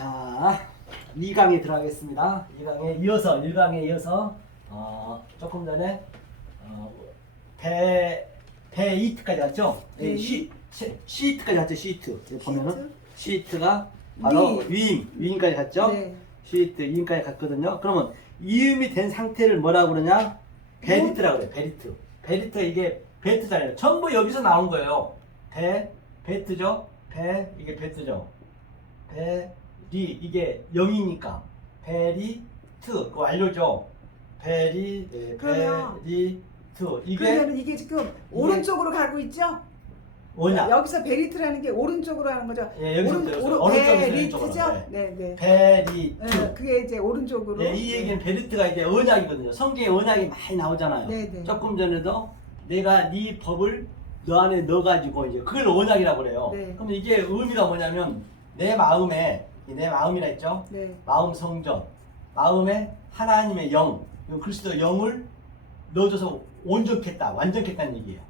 자, 2강에 들어가겠습니다. 2강에 이어서 1강에 이어서 조금 전에 베이트까지 갔죠? 네. 시트까지 갔죠. 시트. 여기 보면은 시트가 바로 위임까지 갔죠? 네. 시트 위임까지 갔거든요. 그러면 이음이 된 상태를 뭐라고 그러냐? 베리트라고 그래요. 베리트. 베리트 이게 베트잖아요. 전부 여기서 나온 거예요. 베트죠? 이게 베트죠. 이게 0이니까 베리트 그거 알려줘. 베리트 그러면 이게 지금 오른쪽으로 가고 있죠? 뭐냐? 여기서 베리트라는 게 오른쪽으로 하는 거죠? 예, 여기서 베리트죠? 네. 베리트. 네, 그게 이제 오른쪽으로. 예, 이 얘기는 베리트가 이제 언약이거든요. 성경에 언약이 많이 나오잖아요. 네. 조금 전에도 내가 네 법을 너 안에 넣어가지고 이제 그걸 언약이라고 그래요. 네. 그럼 이게 의미가 뭐냐면 내 마음이라 했죠. 네. 마음 성전, 마음에 하나님의 영, 그리스도 영을 넣어줘서 온전했다, 완전했다는 얘기예요.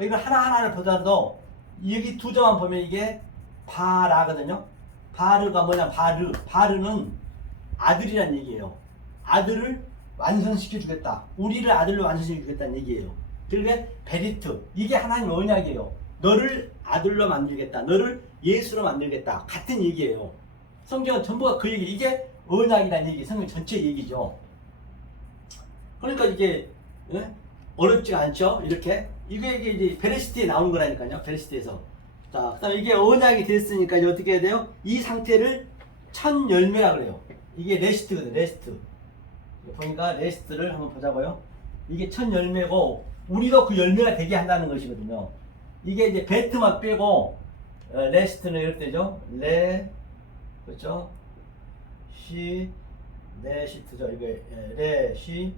이걸 하나하나를 보더라도 여기 두 점만 보면 이게 바라거든요. 바르가 뭐냐? 바르는 아들이란 얘기예요. 아들을 완성시켜 주겠다. 우리를 아들로 완성시켜 주겠다는 얘기예요. 그게 베리트. 이게 하나님의 언약이에요. 너를 아들로 만들겠다. 너를 예수로 만들겠다. 같은 얘기예요. 성경은 전부가 그 얘기. 이게 언약이라는 얘기. 성경 전체 얘기죠. 그러니까 이게 어렵지가 않죠. 이렇게 이게 이제 베레시트에 나온 거라니까요. 베레시트에서. 자, 그다음에 이게 언약이 됐으니까 이제 어떻게 해야 돼요? 이 상태를 첫 열매라 그래요. 이게 레시트거든. 레시트. 보니까 레시트를 한번 보자고요. 이게 첫 열매고 우리도 그 열매가 되게 한다는 것이거든요. 이게 이제 베트만 빼고 레시트는 이렇게 되죠. 그렇죠? 레시트죠. 이게 레시트.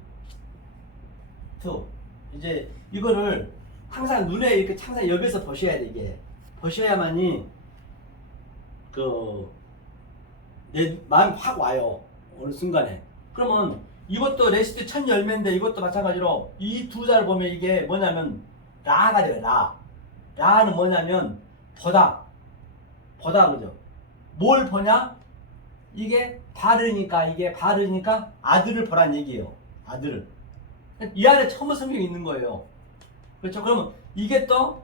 이제 이거를 항상 눈에 이렇게 항상 옆에서 보셔야 돼. 이게 보셔야만이 내 마음이 확 와요. 어느 순간에. 그러면 이것도 레시트 첫 열매인데 이것도 마찬가지로 이 두 잘 보면 이게 뭐냐면 라가 돼요. 라는 뭐냐면 보다 그죠? 뭘 보냐? 이게 바르니까 아들을 보란 얘기예요. 아들을. 이 안에 처음 성경이 있는 거예요. 그렇죠? 그러면 이게 또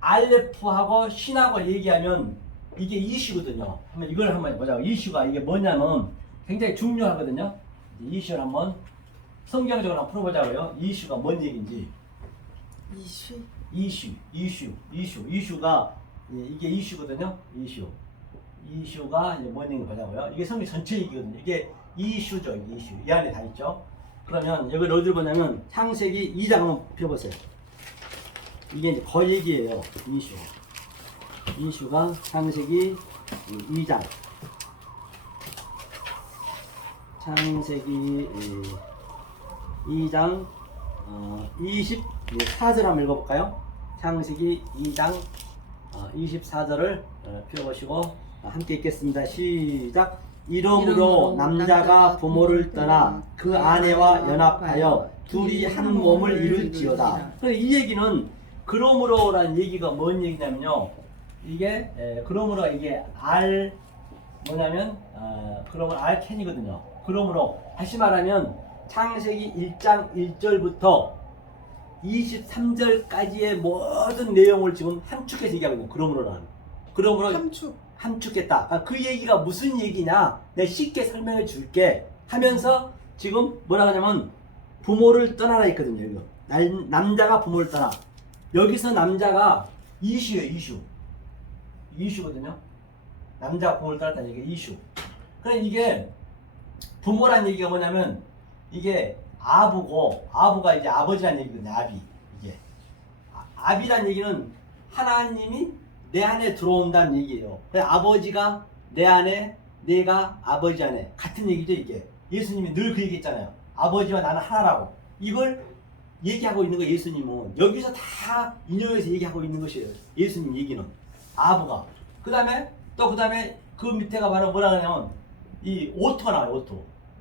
알레프하고 신하고 얘기하면 이게 이슈거든요. 한번 이걸 한번 보자고. 이슈가 이게 뭐냐면 굉장히 중요하거든요. 이슈를 한번 성경적으로 한번 풀어보자고요. 이슈가 뭔 얘기인지. 이슈가 이게 이슈거든요. 이슈가 이제 뭔 얘기인지 보자고요. 이게 성경 전체 얘기거든요. 이게 이슈죠. 이슈. 이 안에 다 있죠. 그러면 여기를 어디를 보냐면 창세기 2장 한번 펴보세요. 이게 이제 그 얘기예요. 이슈가 창세기 2장. 창세기 2장 24절 한번 읽어볼까요? 창세기 2장 24절을 펴보시고 함께 읽겠습니다. 시작. 이러므로 남자가 부모를 떠나 그 아내와 연합하여 둘이 한 몸을 이룰지어다. 이 얘기는 그러므로라는 얘기가 뭔 얘기냐면요. 이게 그러므로 이게 뭐냐면 그러므로 알캔이거든요. 그러므로 다시 말하면 창세기 1장 1절부터 23절까지의 모든 내용을 지금 함축해서 얘기하거든요. 그러므로 함축했다. 그 얘기가 무슨 얘기냐? 내가 쉽게 설명해 줄게 하면서 지금 뭐라 하냐면 부모를 떠나라 했거든요. 이거. 남자가 부모를 떠나. 여기서 남자가 이슈예요. 이슈거든요. 남자가 부모를 떠났다는 얘기가 이슈. 그러니까 이게 부모란 얘기가 뭐냐면 이게 아부가 이제 아버지란 얘기거든요. 이게 아비란 얘기는 하나님이 내 안에 들어온다는 얘기예요. 아버지가 내 안에, 내가 아버지 안에 같은 얘기죠. 이게 예수님이 늘 그 얘기했잖아요. 아버지와 나는 하나라고. 이걸 얘기하고 있는 거 예수님은 여기서 다 인용해서 얘기하고 있는 것이에요. 예수님 얘기는 아부가. 그 다음에 그 밑에가 바로 뭐라 하냐면 이 오토가 나와요.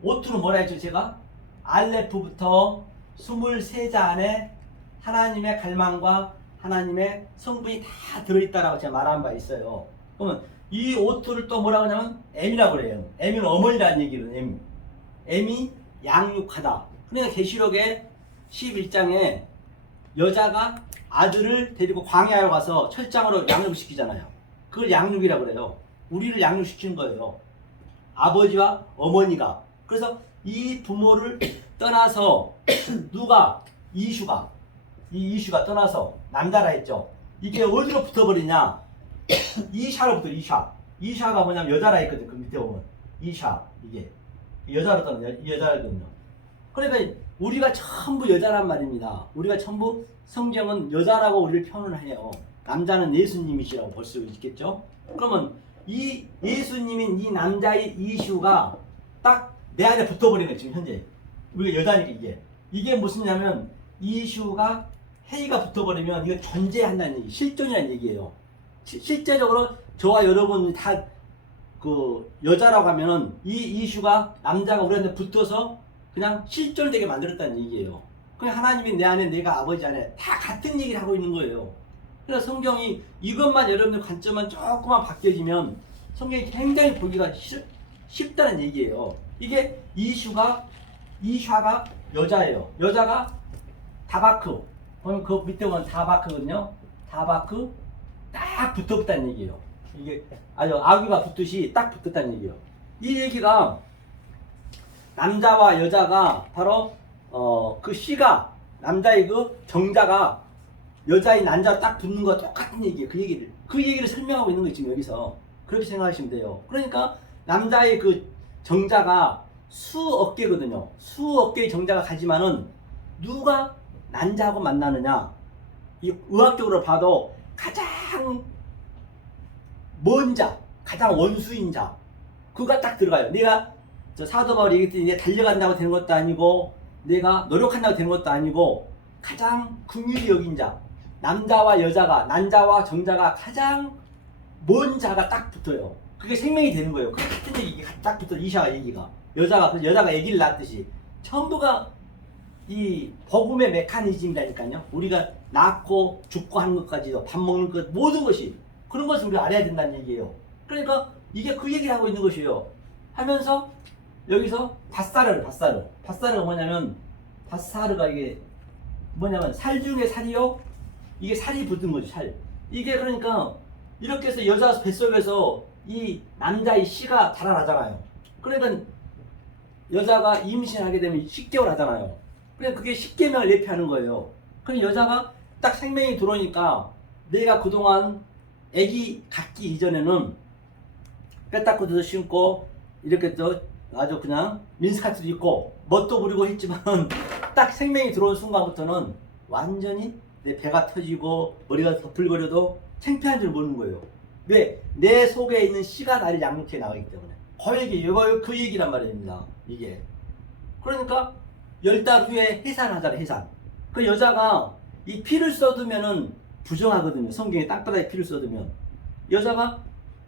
오토는 뭐라 했죠? 제가 알레프부터 23자 안에 하나님의 갈망과 하나님의 성분이 다 들어있다라고 제가 말한 바 있어요. 그러면 이 오토를 또 뭐라고 하냐면 M이라고 그래요. M은 어머니라는 얘기를 M. M이 양육하다. 그러니까 계시록에 11장에 여자가 아들을 데리고 광야로 가서 철장으로 양육시키잖아요. 그걸 양육이라고 그래요. 우리를 양육시키는 거예요. 아버지와 어머니가. 그래서 이 부모를 떠나서 누가 이슈가 떠나서 남자라 했죠. 이게 어디로 붙어버리냐? 이샤로 붙어. 이샤가 뭐냐면 여자라 했거든. 그 밑에 보면 이샤 이게 여자로 떠나 여자거든요. 그러니까 우리가 전부 여자란 말입니다. 우리가 전부 성경은 여자라고 우리를 표현을 해요. 남자는 예수님이시라고 볼 수 있겠죠. 그러면 이 예수님인 이 남자의 이슈가 딱 내 안에 붙어버리는 거예요. 지금 현재 우리가 여자니까 이게 무슨냐면 이슈가 해이가 붙어버리면 이거 존재한다는 얘기, 실존이라는 얘기예요. 실제적으로 저와 여러분이 다 그 여자라고 하면은 이 이슈가 남자가 우리한테 붙어서 그냥 실존되게 만들었다는 얘기예요. 그냥 하나님이 내 안에, 내가 아버지 안에 다 같은 얘기를 하고 있는 거예요. 그래서 성경이 이것만 여러분들 관점만 조금만 바뀌어지면 성경이 굉장히 보기가 쉽다는 얘기예요. 이게 이샤가 여자예요. 여자가 다바크. 보면 그 밑에 보면 다바크거든요. 다바크 딱 붙었다는 얘기예요. 이게 아주 아귀가 붙듯이 딱 붙었다는 얘기예요. 이 얘기가 남자와 여자가 바로 그 씨가 남자의 그 정자가 여자의 난자와 딱 붙는 거 똑같은 얘기예요. 그 얘기를 설명하고 있는 거예요. 지금 여기서 그렇게 생각하시면 돼요. 그러니까 남자의 그 정자가 수억 개거든요. 수억 개의 정자가 가지만은 누가 난자하고 만나느냐? 이 의학적으로 봐도 가장 먼 자, 가장 원수인 자, 그가 딱 들어가요. 내가 저 사도 바울이 얘기했더니 내가 달려간다고 되는 것도 아니고 내가 노력한다고 되는 것도 아니고 가장 긍휼히 여긴 자, 남자와 여자가, 난자와 정자가 가장 먼 자가 딱 붙어요. 그게 생명이 되는 거예요. 그 같은 얘기 딱 붙어. 이샤가 얘기가 여자가 아기를 낳았듯이 전부가 이 복음의 메커니즘이라니까요. 우리가 낳고 죽고 하는 것까지도 밥 먹는 것 모든 것이 그런 것을 우리가 알아야 된다는 얘기예요. 그러니까 이게 그 얘기를 하고 있는 것이에요. 하면서 여기서 밧사르가 뭐냐면 밧사르가 이게 뭐냐면 살 중에 살이요. 이게 살이 붙은 거죠. 살. 이게 그러니까 이렇게 해서 여자 뱃속에서 이 남자의 씨가 자라나잖아요. 그러니까 여자가 임신하게 되면 10개월 하잖아요. 그러니까 그게 10계명을 내피하는 거예요. 그럼 여자가 딱 생명이 들어오니까 내가 그동안 아기 갖기 이전에는 빼딱구도 신고 이렇게 또 아주 그냥 민스카트도 입고 멋도 부리고 했지만 딱 생명이 들어온 순간부터는 완전히 내 배가 터지고 머리가 덮을거려도 창피한 줄 모르는 거예요. 왜? 내 속에 있는 씨가 나를 양육해 나가기 때문에. 이거 그 얘기란 말입니다. 이게. 그러니까 10달 후에 해산하잖아요. 해산. 그 여자가 이 피를 쏟으면은 부정하거든요. 성경에 땅바닥에 피를 쏟으면 여자가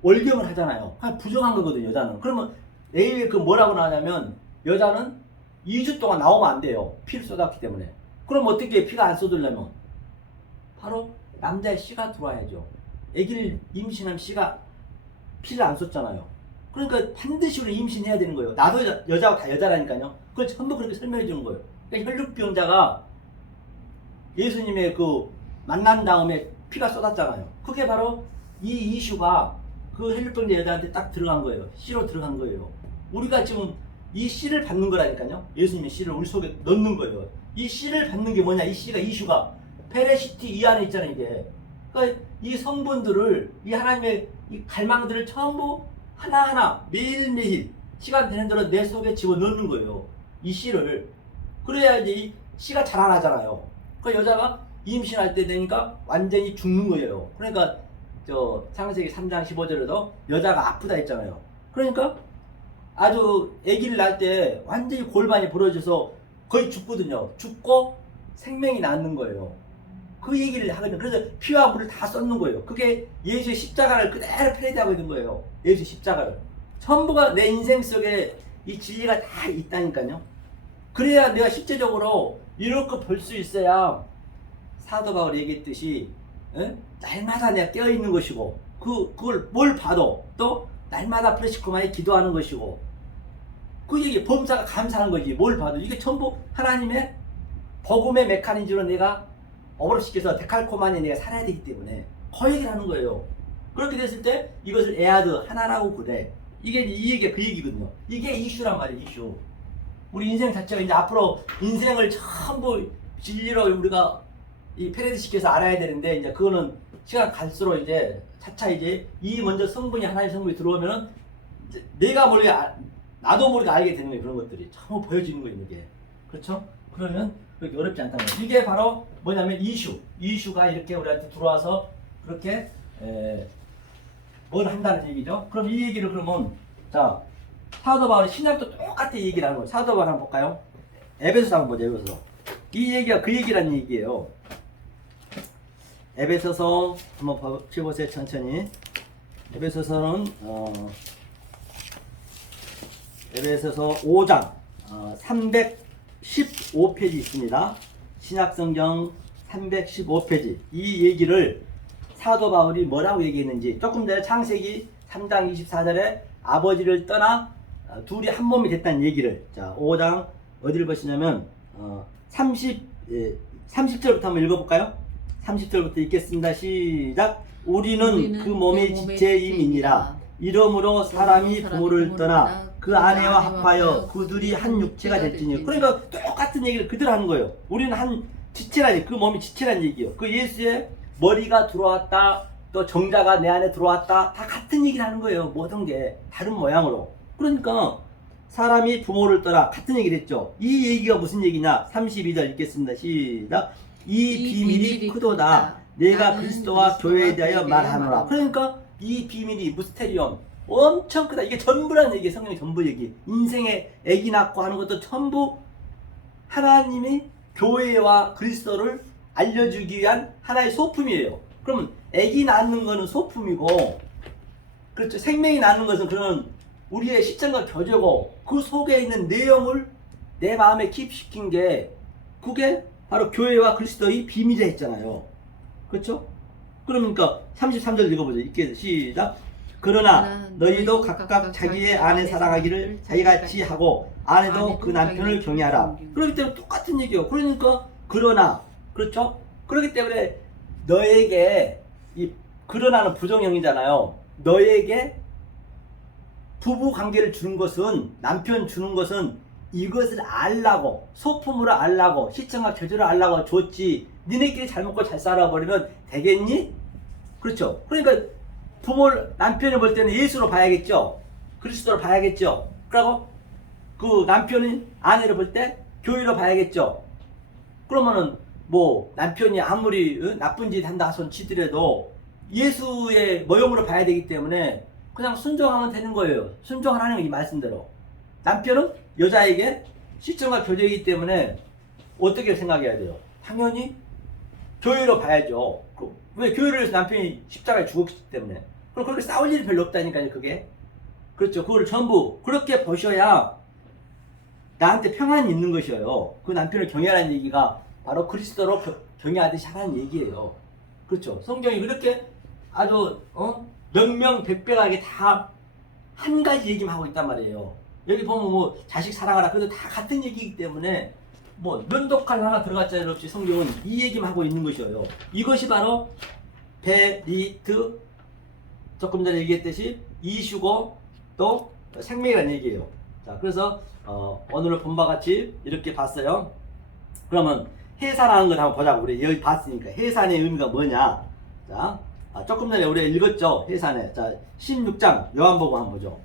월경을 하잖아요. 부정한 거거든요. 여자는. 그러면 내일 그 뭐라고 나오냐면 여자는 2주 동안 나오면 안 돼요. 피를 쏟았기 때문에. 그럼 어떻게 피가 안 쏟으려면 바로 남자의 씨가 들어와야죠. 아기를 임신하면 씨가 피를 안 쏟잖아요. 그러니까 반드시 우리 임신해야 되는 거예요. 나도 여자고 다 여자라니까요. 그걸 전부 그렇게 설명해 주는 거예요. 그러니까 혈육병자가 예수님의 그 만난 다음에 피가 쏟았잖아요. 그게 바로 이 이슈가 그 혈육병자 여자한테 딱 들어간 거예요. 씨로 들어간 거예요. 우리가 지금 이 씨를 받는 거라니까요. 예수님의 씨를 우리 속에 넣는 거예요. 이 씨를 받는 게 뭐냐? 이 씨가 이슈가 페레시티 이 안에 있잖아요. 이게. 그러니까 이 성분들을 이 하나님의 이 갈망들을 전부 하나하나 매일매일 시간 되는 대로 내 속에 집어넣는 거예요. 이 씨를. 그래야지 이 씨가 자라나잖아요. 그 여자가 임신할 때 되니까 완전히 죽는 거예요. 그러니까 저 창세기 3장 15절에도 여자가 아프다 했잖아요. 그러니까 아주 아기를 낳을 때 완전히 골반이 부러져서 거의 죽거든요. 죽고 생명이 낳는 거예요. 그 얘기를 하거든요. 그래서 피와 물을 다 쏟는 거예요. 그게 예수의 십자가를 그대로 패러디하고 있는 거예요. 예수의 십자가를. 전부가 내 인생 속에 이 진리가 다 있다니까요. 그래야 내가 실제적으로 이렇게 볼 수 있어야 사도 바울이 얘기했듯이 날마다 내가 깨어있는 것이고 그걸 뭘 봐도 또 날마다 프레시코마에 기도하는 것이고 그 얘기 범사가 감사한 거지. 뭘 봐도 이게 전부 하나님의 복음의 메커니즘으로 내가 어버로시켜서 데칼코마니에 내가 살아야 되기 때문에 그 얘기를 하는 거예요. 그렇게 됐을 때 이것을 에아드 하나라고 그래. 이게 이 얘기가 그 얘기거든요. 이게 이슈란 말이에요. 이슈. 우리 인생 자체가 이제 앞으로 인생을 전부 진리로 우리가 이 패러디 시켜서 알아야 되는데 이제 그거는 시간 갈수록 이제 차차 이제 이 먼저 성분이 하나의 성분이 들어오면은 이제 내가 모르게 나도 모르게 알게 되는 거예요. 그런 것들이 전부 보여지는 거예요. 이게 그렇죠? 그러면 그렇게 어렵지 않다는 거예요. 이게 바로 뭐냐면 이슈가 이렇게 우리한테 들어와서 그렇게 뭘 한다는 얘기죠. 그럼 이 얘기를 그러면 자 사도 바울이 신약도 똑같이 얘기를 하는 거예요. 사도 바울 한번 볼까요? 에베소서 한번 보죠. 에베소서. 이 얘기가 그 얘기라는 얘기예요. 에베소서 한번 펴보세요. 천천히. 에베소서는 에베소서 5장 315페이지 있습니다. 신약성경 315페이지. 이 얘기를 사도 바울이 뭐라고 얘기했는지 조금 전에 창세기 3장 24절에 아버지를 떠나 둘이 한 몸이 됐다는 얘기를 자 5장 어디를 보시냐면 30절부터 한번 읽어볼까요? 30절부터 읽겠습니다. 시작. 우리는 그 몸의 지체임이니라. 이러므로 사람이 부모를 떠나 그 아내와 합하여 그들이 한 육체가 됐지니. 그러니까 똑같은 얘기를 그대로 하는 거예요. 우리는 한 지체라니 그 몸이 지체라는 얘기예요. 그 예수의 머리가 들어왔다 또 정자가 내 안에 들어왔다 다 같은 얘기를 하는 거예요. 모든 게 다른 모양으로. 그러니까 사람이 부모를 떠나 같은 얘기를 했죠. 이 얘기가 무슨 얘기냐? 32절 읽겠습니다. 시작. 이 비밀이 크도다. 내가 그리스도와 교회에 대하여 말하노라. 그러니까 이 비밀이 무스테리온 엄청 크다. 이게 전부라는 얘기예요. 성경의 전부 얘기. 인생에 아기 낳고 하는 것도 전부 하나님이 교회와 그리스도를 알려주기 위한 하나의 소품이에요. 그러면 아기 낳는 거는 소품이고 그렇죠. 생명이 낳는 것은 그런 우리의 시점과 교제고 그 속에 있는 내용을 내 마음에 기입시킨 게 그게 바로 교회와 그리스도의 비밀이라 했잖아요. 그렇죠? 그러니까 33절 읽어보죠. 읽게 시작. 그러나 너희도 각각 자기의 아내 사랑하기를 자기같이 하고 아내도 그 남편을 경외하라. 그렇기 때문에 똑같은 얘기예요. 그러니까 그러나 그렇죠? 그렇기 때문에 너에게 이 그러나는 부정형이잖아요. 너에게 부부 관계를 주는 것은 남편 주는 것은 이것을 알라고 소품으로 알라고 시청과 교제를 알라고 줬지 니네끼리 잘 먹고 잘 살아버리면 되겠니? 그렇죠. 그러니까 부모를 남편을 볼 때는 예수로 봐야겠죠. 그리스도로 봐야겠죠. 그리고 그 남편은 아내를 볼 때 교회로 봐야겠죠. 그러면은 뭐 남편이 아무리 나쁜 짓 한다 손 치더라도 예수의 모형으로 봐야 되기 때문에 그냥 순종하면 되는 거예요. 순종하라는 이 말씀대로. 남편은 여자에게 시청과 교제이기 때문에 어떻게 생각해야 돼요? 당연히 교회로 봐야죠. 왜 교회를 해서 남편이 십자가에 죽었기 때문에. 그럼 그렇게 싸울 일이 별로 없다니까요, 그게. 그렇죠. 그걸 전부 그렇게 보셔야 나한테 평안이 있는 것이에요. 그 남편을 경외하라는 얘기가 바로 그리스도로 경외하듯이 하라는 얘기예요. 그렇죠. 성경이 그렇게 아주 명명백백하게 다 한 가지 얘기만 하고 있단 말이에요. 여기 보면 뭐 자식 사랑하라 그래도 다 같은 얘기이기 때문에 뭐 면도칼 하나 들어갔자니 없이 성경은 이 얘기만 하고 있는 것이에요. 이것이 바로 베리트 조금 전에 얘기했듯이 이슈고 또 생명이라는 얘기예요. 자, 그래서 오늘 본 바와 같이 이렇게 봤어요. 그러면 해산하는 걸 한번 보자고. 우리 여기 봤으니까 해산의 의미가 뭐냐. 자, 조금 전에 우리가 읽었죠. 해산에. 자, 16장 요한복음 한번 보죠.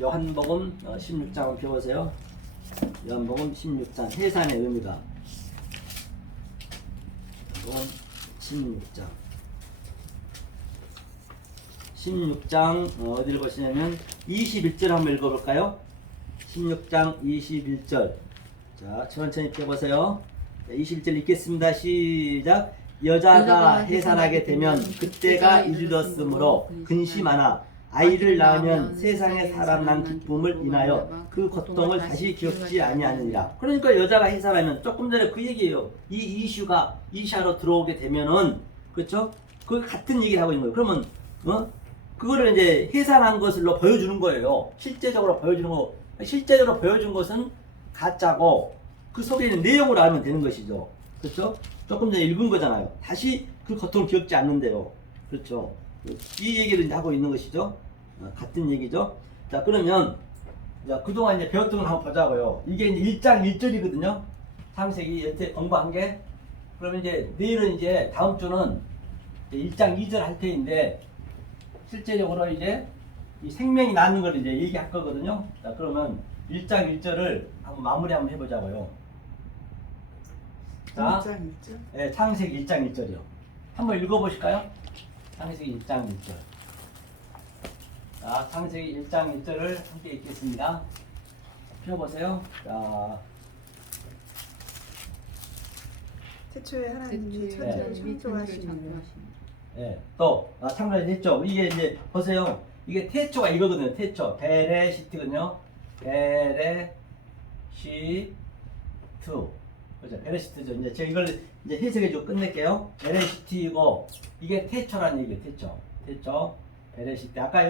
요한복음 16장 한번 펴보세요. 요한복음 16장 해산의 의미가. 요한복음 16장 어디를 보시냐면 21절 한번 읽어볼까요? 16장 21절. 자, 천천히 펴보세요. 21절 읽겠습니다. 시작. 여자가 해산하게 되면 그때가 이르렀으므로 근심하나 아이를 낳으면 세상에 사람 난 기쁨을 인하여 그 고통을 다시 기억지 아니하느니라. 그러니까 여자가 해산하면 조금 전에 그 얘기예요. 이 이슈가 이샤로 들어오게 되면은 그렇죠? 그 같은 얘기를 하고 있는 거예요. 그러면 그거를 이제 해산한 것으로 보여주는 거예요. 실제적으로 보여주는 거. 실제적으로 보여준 것은 가짜고 그 속에 있는 내용을 알면 되는 것이죠. 그렇죠? 조금 전에 읽은 거잖아요. 다시 그 고통을 겪지 않는데요. 그렇죠? 이 얘기를 이제 하고 있는 것이죠. 같은 얘기죠. 자, 그러면 자, 그동안 이제 배웠던 걸 한번 보자고요. 이게 이제 1장 1절이거든요. 창세기 여태 공부한 게. 그러면 이제 내일은 이제 다음 주는 1장 2절 할 테인데 실제적으로 이제 이 생명이 낳는 걸 이제 얘기할 거거든요. 자, 그러면 1장 1절을 한번 마무리 한번 해보자고요. 자, 1장 1절? 네, 창세기 1장 1절이요. 한번 읽어보실까요? 창세기 1장 1절. 자, 창세기 1장 1절을 함께 읽겠습니다. 펴보세요. 자, 태초에 하나님이 태초에 천지를 하나님이 창조하시니 예, 또 창조했죠. 이게 이제 보세요. 이게 태초가 이거거든요. 태초 베레시트거든요. 베레시트, 그죠? 베레시트죠. 이제 제가 이걸 이제 해석해주고 끝낼게요. 베레시트이고 이게 태초라는 얘기예요. 태초 베레시트. 아까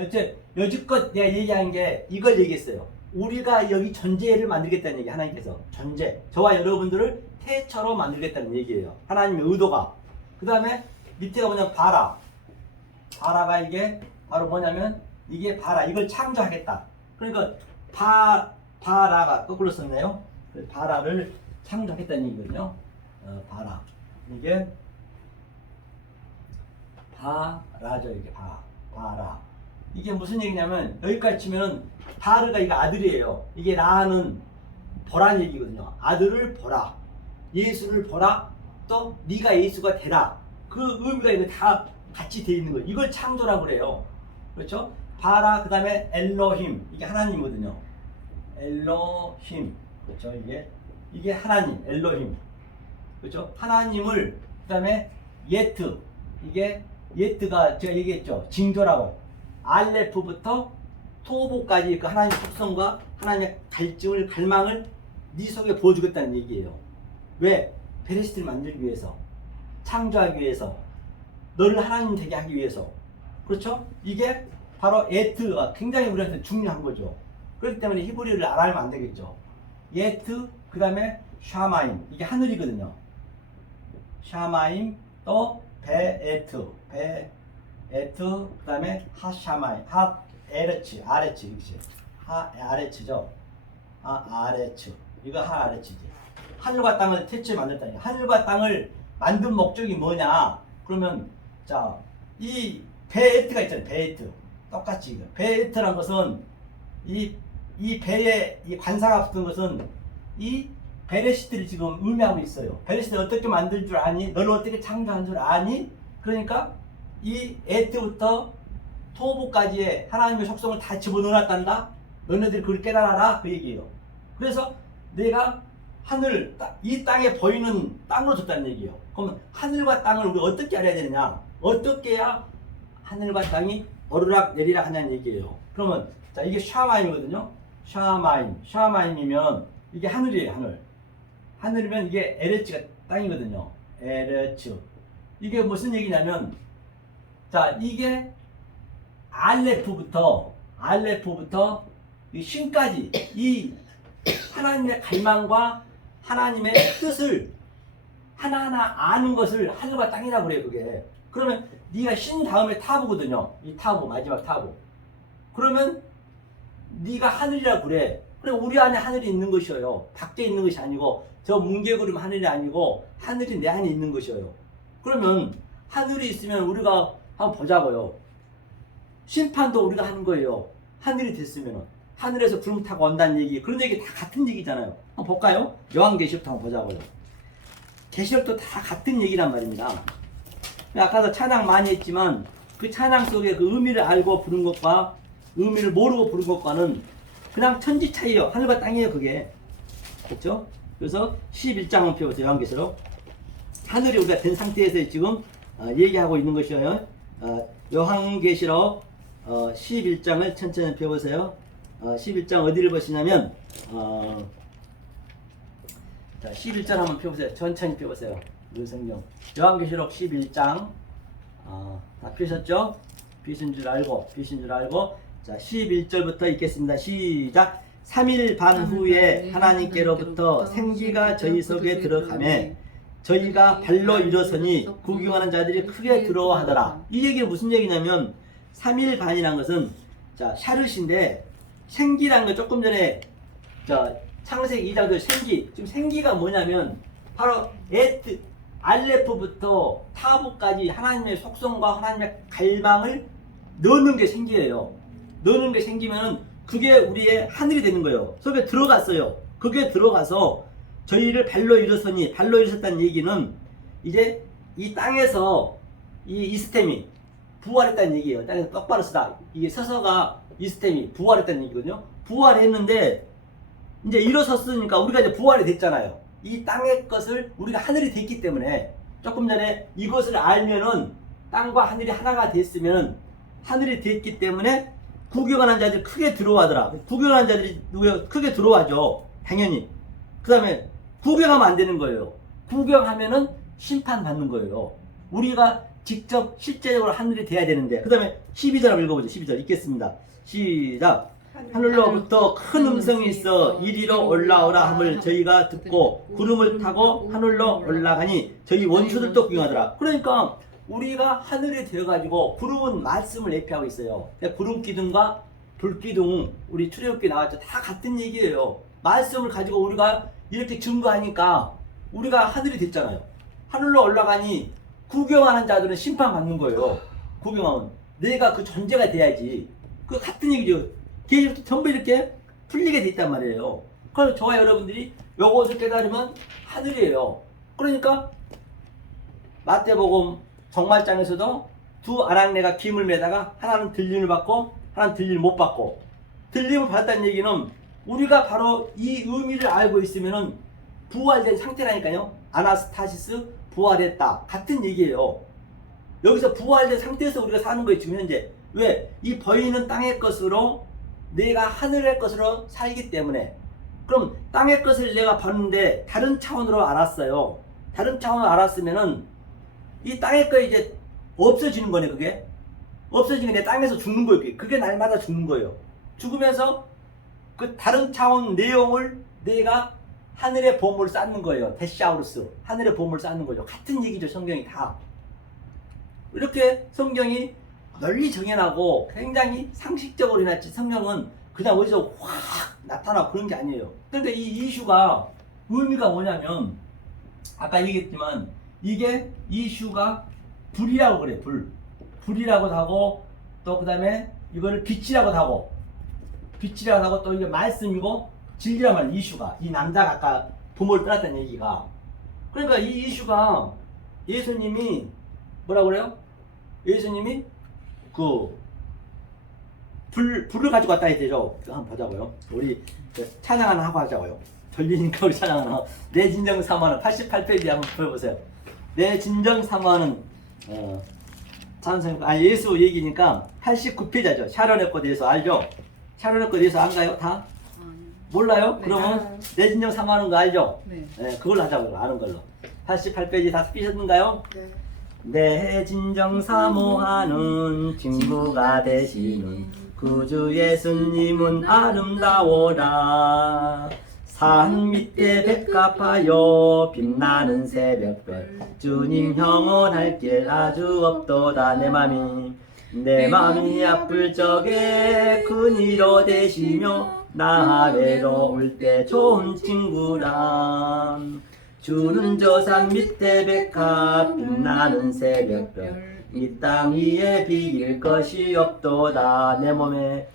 여지껏 내가 얘기한 게 이걸 얘기했어요. 우리가 여기 존재를 만들겠다는 얘기. 하나님께서 존재, 저와 여러분들을 태초로 만들겠다는 얘기예요. 하나님의 의도가. 그 다음에 밑에가 뭐냐면 바라가 이게 바로 뭐냐면 이게 바라, 이걸 창조하겠다. 그러니까 바라가 거꾸로 썼네요. 바라를 창조하겠다는 얘기거든요. 바라, 이게 바라죠. 이게 바라. 이게 무슨 얘기냐면 여기까지 치면은 바르가 이거 아들이에요. 이게 라는 보란 얘기거든요. 아들을 보라, 예수를 보라, 또 네가 예수가 되라. 그 의미가 이거 다 같이 돼 있는 거예요. 이걸 창조라고 그래요. 그렇죠? 바라, 그 다음에 엘로힘, 이게 하나님이거든요. 엘로힘, 그렇죠? 이게 하나님, 엘로힘, 그렇죠? 하나님을, 그 다음에 예트, 이게 예트가 제가 얘기했죠. 징조라고. 알레프부터 토보까지 그 하나님의 속성과 하나님의 갈증을, 갈망을 네 속에 보여주겠다는 얘기예요. 왜? 베레시트를 만들기 위해서, 창조하기 위해서, 너를 하나님 되게 하기 위해서. 그렇죠? 이게 바로 예트가 굉장히 우리한테 중요한 거죠. 그렇기 때문에 히브리어를 알아야면 안 되겠죠. 예트, 그 다음에 샤마임, 이게 하늘이거든요. 샤마임, 또 베에트, 그 다음에 하샤마임, 하에레츠, 아레츠, 이것이 하아레츠죠. 하아레츠, 이거 하아레츠지. 하늘과 땅을 태초에 만들었다. 하늘과 땅을 만든 목적이 뭐냐? 그러면 자, 이 베에트가 있잖아요. 베에트. 똑같이 이거. 베에트란 것은 이 배에 이 관사가 붙은 것은 이 베레시트를 지금 의미하고 있어요. 베레시트를 어떻게 만들 줄 아니? 너를 어떻게 창조한 줄 아니? 그러니까 이 에트부터 토부까지의 하나님의 속성을 다 집어넣어놨단다. 너네들이 그걸 깨달아라. 그 얘기예요. 그래서 내가 하늘, 이 땅에 보이는 땅으로 줬다는 얘기예요. 그러면 하늘과 땅을 우리가 어떻게 알아야 되느냐? 어떻게 해야 하늘과 땅이 오르락 내리락 하냐는 얘기예요. 그러면 자, 이게 샤마임이거든요. 샤마임이면 이게 하늘이에요. 하늘. 하늘이면 이게 에레츠가 땅이거든요. 에레츠. 이게 무슨 얘기냐면 자, 이게 알레프부터 이 신까지 이 하나님의 갈망과 하나님의 뜻을 하나하나 아는 것을 하늘과 땅이라고 그래요. 그게. 그러면 네가 신 다음에 타부거든요. 이 타부, 마지막 타부. 그러면 네가 하늘이라고 그래. 그래, 우리 안에 하늘이 있는 것이에요. 밖에 있는 것이 아니고 저 뭉게구름 하늘이 아니고 하늘이 내 안에 있는 것이에요. 그러면 하늘이 있으면 우리가 한번 보자고요. 심판도 우리가 하는 거예요. 하늘이 됐으면 하늘에서 구름 타고 온다는 얘기, 그런 얘기 다 같은 얘기잖아요. 한번 볼까요? 요한계시록도 한번 보자고요. 계시록도 다 같은 얘기란 말입니다. 아까도 찬양 많이 했지만 그 찬양 속에 그 의미를 알고 부른 것과 의미를 모르고 부른 것과는 그냥 천지 차이요. 하늘과 땅이에요. 그게. 그렇죠? 그래서 11장 한번 펴보세요. 요한계시록. 하늘이 우리가 된 상태에서 지금 얘기하고 있는 것이에요. 요한계시록 11장을 천천히 펴보세요. 11장 어디를 보시냐면 자, 11장 한번 펴보세요. 천천히 펴보세요. 성경 요한계시록 11장 다 펴셨죠? 빛인 줄 알고 자 11절부터 읽겠습니다. 시작. 3일 반 후에 하나님께로부터 생기가 저희 속에 들어가매 저희가 발로 일어서니 구경하는 자들이 크게 두려워하더라. 이 얘기는 무슨 얘기냐면 3일 반이라는 것은 자 샤르신데 생기라는 거 조금 전에 자 창세기 2장도 생기, 지금 생기가 뭐냐면 바로 에트 알레프부터 타부까지 하나님의 속성과 하나님의 갈망을 넣는 게 생기예요. 넣는 게 생기면은 그게 우리의 하늘이 되는 거예요. 속에 들어갔어요. 그게 들어가서 저희를 발로 일어서니, 발로 일어섰다는 얘기는 이제 이 땅에서 이 이스템이 부활했다는 얘기예요. 땅에서 똑바로 서다. 이게 서서가 이스템이 부활했다는 얘기거든요. 부활했는데 이제 일어섰으니까 우리가 이제 부활이 됐잖아요. 이 땅의 것을 우리가 하늘이 됐기 때문에 조금 전에 이것을 알면은 땅과 하늘이 하나가 됐으면 하늘이 됐기 때문에 구경하는 자들이 크게 들어와더라. 구경하는 자들이 누구야? 크게 들어와죠. 당연히. 그 다음에 구경하면 안 되는 거예요. 구경하면은 심판받는 거예요. 우리가 직접 실제적으로 하늘이 돼야 되는데. 그 다음에 12절 한번 읽어보죠. 12절 읽겠습니다. 시작. 하늘로부터 큰 음성이 있어 이리로 올라오라 함을 저희가 듣고 구름을 타고 하늘로 올라가니 저희 원수들도 구경하더라. 그러니까 우리가 하늘이 되어가지고 구름은 말씀을 내피하고 있어요. 구름 기둥과 불 기둥 우리 출애굽기 나왔죠. 다 같은 얘기예요. 말씀을 가지고 우리가 이렇게 증거하니까 우리가 하늘이 됐잖아요. 하늘로 올라가니 구경하는 자들은 심판받는 거예요. 구경하면 내가 그 존재가 돼야지. 그 같은 얘기죠. 계시록도 전부 이렇게 풀리게 돼 있단 말이에요. 그래서 저와 여러분들이 요것을 깨달으면 하늘이에요. 그러니까 마태복음 정말장에서도 두 아낙네가 김을 매다가 하나는 들림을 받고 하나는 들림을 못 받고, 들림을 받았다는 얘기는 우리가 바로 이 의미를 알고 있으면은 부활된 상태라니까요. 아나스타시스 부활했다 같은 얘기예요. 여기서 부활된 상태에서 우리가 사는 거예요. 지금 현재 왜? 이 보이는 땅의 것으로 내가 하늘의 것으로 살기 때문에. 그럼 땅의 것을 내가 봤는데 다른 차원으로 알았어요. 다른 차원으로 알았으면은 이 땅의 거 이제 없어지는 거네. 그게 없어지는 게 내 땅에서 죽는 거예요. 그게 날마다 죽는 거예요. 죽으면서 그 다른 차원 내용을 내가 하늘의 보물을 쌓는 거예요. 데시아우루스 하늘의 보물을 쌓는 거죠. 같은 얘기죠. 성경이 다 이렇게 성경이 널리 정해나고 굉장히 상식적으로 해놨지, 성경은 그냥 어디서 확 나타나고 그런 게 아니에요. 그런데 이 이슈가 의미가 뭐냐면 아까 얘기했지만 이게 이슈가 불이라고 그래. 불이라고도 하고 또 그 다음에 이거를 빛이라고도 하고 또 이게 말씀이고 진리란 말. 이슈가 이 남자가 아까 부모를 떠났다는 얘기가, 그러니까 이 이슈가 예수님이 뭐라고 그래요? 예수님이 그 불을 가지고 왔다 했대죠. 한번 보자고요. 우리 찬양 하나 하고 하자고요. 돌리니까 우리 찬양 하나. 내 진정 사모하는 88페이지 한번 보여보세요. 내 진정 사모하는 찬송, 예수 얘기니까 89페이지죠. 샤론의 꽃 예수 알죠? 샤론의 꽃 예수 안가요? 다? 몰라요? 네, 그러면 알아요. 내 진정 사모하는 거 알죠? 네. 네, 그걸로 하자고요. 아는 걸로. 88페이지 다 쓰셨는가요? 네. 내 진정 사모하는 친구가 되시는 구주 예수님은 아름다워라. 산 밑에 백합하여 빛나는 새벽별 주님 영원할 길 아주 없도다. 내 맘이 아플 적에 그니로 되시며 나 외로울 때 좋은 친구라. 주는 저 산 밑에 백합 빛나는 새벽별 이 땅 위에 비길 것이 없도다. 내 몸에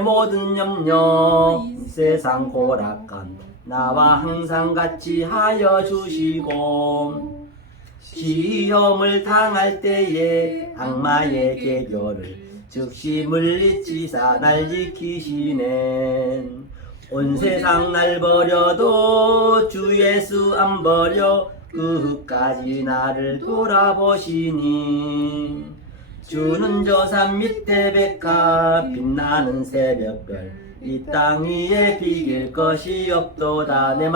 모든 염려 세상 고락간 나와 항상 같이 하여 주시고, 시험을 당할 때에 악마의 계교를 즉시 물리치사 날 지키시네. 온 세상 날 버려도 주 예수 안 버려 끝까지 나를 돌아보시니. 주는 저 산 밑에 백합 빛나는 새벽별 이 땅 위에 비길 것이 없도다. 내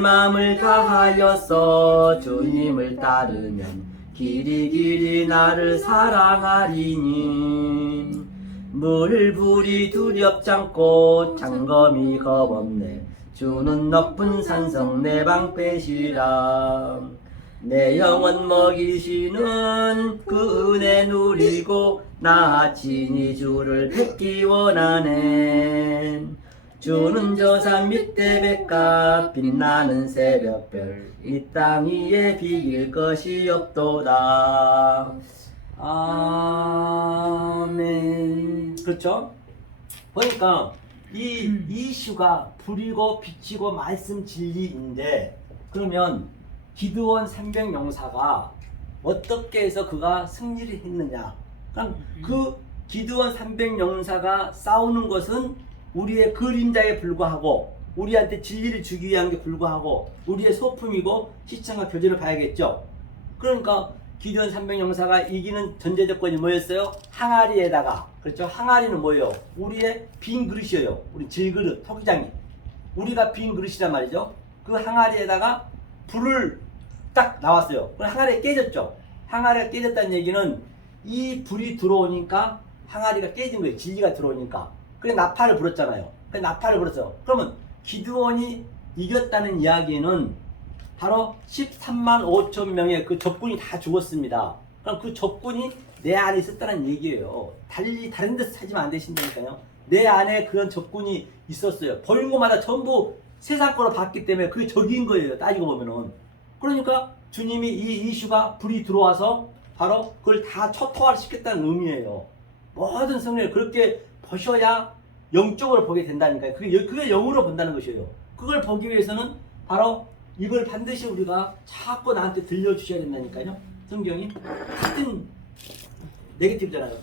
맘을 다하여서 주님을 따르면 길이 길이 나를 사랑하리니 물불이 두렵지 않고 장검이 겁없네 주는 높은 산성 내 방패시라 내 영혼 먹이시는 그 은혜 누리고 나 친히 주를 뵙기 원하네 주는 저 산 밑에 백가 빛나는 새벽별 이 땅 위에 비길 것이 없도다 아멘. 그렇죠? 보니까 이 이슈가 불이고 빛이고 말씀 진리인데 그러면 기드온 300용사가 어떻게 해서 그가 승리를 했느냐? 그럼 그 기드온 300용사가 싸우는 것은 우리의 그림자에 불과하고 우리한테 진리를 주기 위한 게 불과하고 우리의 소품이고 시청과 교제를 봐야겠죠. 그러니까 기드온 300용사가 이기는 전제 조건이 뭐였어요? 항아리에다가 그렇죠? 항아리는 뭐예요? 우리의 빈 그릇이에요. 우리 질그릇, 토기장이 우리가 빈 그릇이란 말이죠. 그 항아리에다가 불을 딱 나왔어요. 그럼 항아리가 깨졌죠. 항아리가 깨졌다는 얘기는 이 불이 들어오니까 항아리가 깨진 거예요. 진리가 들어오니까. 그래 나팔을 불었잖아요. 그래 나팔을 불었어요. 그러면 기드온이 이겼다는 이야기는 바로 13만 5천 명의 그 적군이 다 죽었습니다. 그럼 그 적군이 내 안에 있었다는 얘기예요. 달리 다른 데서 찾으면 안 되신다니까요. 내 안에 그런 적군이 있었어요. 보인 곳마다 전부 세상 거로 봤기 때문에 그게 적인 거예요. 따지고 보면은. 그러니까 주님이 이 이슈가 불이 들어와서 바로 그걸 다 초토화시켰다는 의미예요. 모든 성령을 그렇게 보셔야 영적으로 보게 된다니까요. 그게 영으로 본다는 것이에요. 그걸 보기 위해서는 바로 이걸 반드시 우리가 자꾸 나한테 들려주셔야 된다니까요. 성경이 같은 네거티브잖아요.